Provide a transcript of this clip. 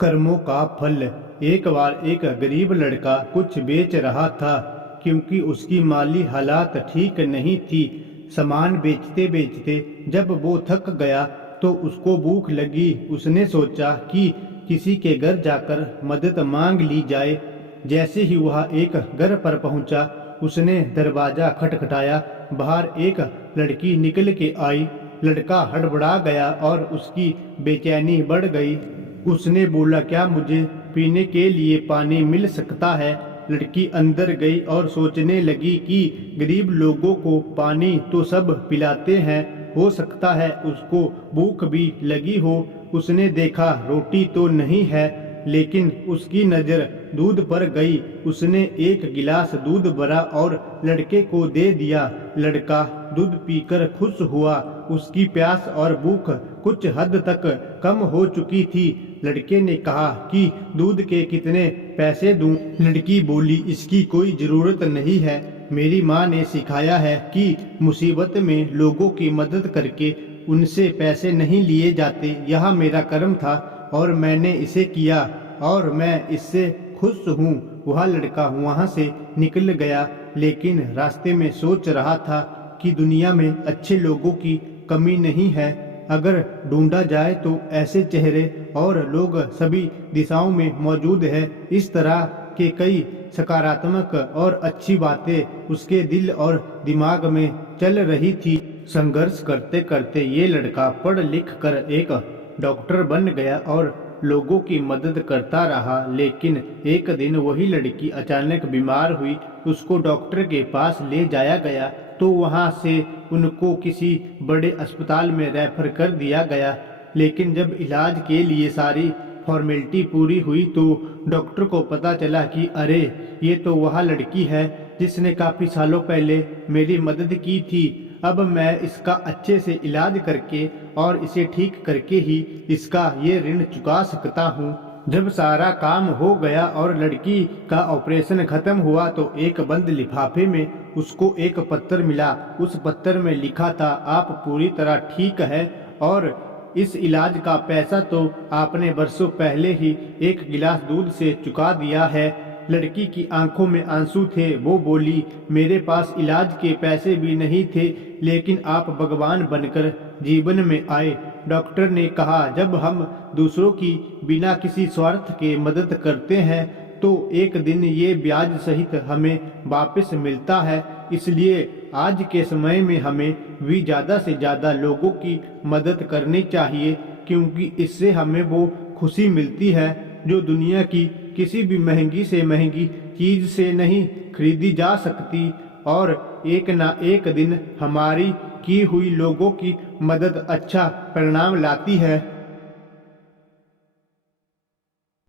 कर्मों का फल। एक बार एक गरीब लड़का कुछ बेच रहा था क्योंकि उसकी माली हालात ठीक नहीं थी। सामान बेचते बेचते जब वो थक गया तो उसको भूख लगी। उसने सोचा कि किसी के घर जाकर मदद मांग ली जाए। जैसे ही वह एक घर पर पहुंचा, उसने दरवाजा खटखटाया। बाहर एक लड़की निकल के आई। लड़का हड़बड़ा गया और उसकी बेचैनी बढ़ गई। उसने बोला, क्या मुझे पीने के लिए पानी मिल सकता है? लड़की अंदर गई और सोचने लगी कि गरीब लोगों को पानी तो सब पिलाते हैं, हो सकता है उसको भूख भी लगी हो। उसने देखा रोटी तो नहीं है, लेकिन उसकी नज़र दूध पर गई। उसने एक गिलास दूध भरा और लड़के को दे दिया। लड़का दूध पीकर खुश हुआ। उसकी प्यास और भूख कुछ हद तक कम हो चुकी थी। लड़के ने कहा कि दूध के कितने पैसे दूं? लड़की बोली, इसकी कोई ज़रूरत नहीं है। मेरी माँ ने सिखाया है कि मुसीबत में लोगों की मदद करके उनसे पैसे नहीं लिए जाते। यह मेरा कर्म था और मैंने इसे किया और मैं इससे खुश हूँ। वह लड़का वहाँ से निकल गया, लेकिन रास्ते में सोच रहा था कि दुनिया में अच्छे लोगों की कमी नहीं है। अगर ढूंढा जाए तो ऐसे चेहरे और लोग सभी दिशाओं में मौजूद है। इस तरह के कई सकारात्मक और अच्छी बातें उसके दिल और दिमाग में चल रही थी। संघर्ष करते करते ये लड़का पढ़ लिख कर एक डॉक्टर बन गया और लोगों की मदद करता रहा। लेकिन एक दिन वही लड़की अचानक बीमार हुई। उसको डॉक्टर के पास ले जाया गया तो वहां से उनको किसी बड़े अस्पताल में रेफर कर दिया गया। लेकिन जब इलाज के लिए सारी फॉर्मेलिटी पूरी हुई तो डॉक्टर को पता चला कि अरे, ये तो वह लड़की है जिसने काफ़ी सालों पहले मेरी मदद की थी। अब मैं इसका अच्छे से इलाज करके और इसे ठीक करके ही इसका ये ऋण चुका सकता हूँ। जब सारा काम हो गया और लड़की का ऑपरेशन खत्म हुआ तो एक बंद लिफाफे में उसको एक पत्र मिला। उस पत्र में लिखा था, आप पूरी तरह ठीक है और इस इलाज का पैसा तो आपने बरसों पहले ही एक गिलास दूध से चुका दिया है। लड़की की आंखों में आंसू थे। वो बोली, मेरे पास इलाज के पैसे भी नहीं थे, लेकिन आप भगवान बनकर जीवन में आए। डॉक्टर ने कहा, जब हम दूसरों की बिना किसी स्वार्थ के मदद करते हैं तो एक दिन ये ब्याज सहित हमें वापस मिलता है। इसलिए आज के समय में हमें भी ज़्यादा से ज़्यादा लोगों की मदद करनी चाहिए, क्योंकि इससे हमें वो खुशी मिलती है जो दुनिया की किसी भी महंगी से महंगी चीज़ से नहीं खरीदी जा सकती। और एक ना एक दिन हमारी की हुई लोगों की मदद अच्छा परिणाम लाती है।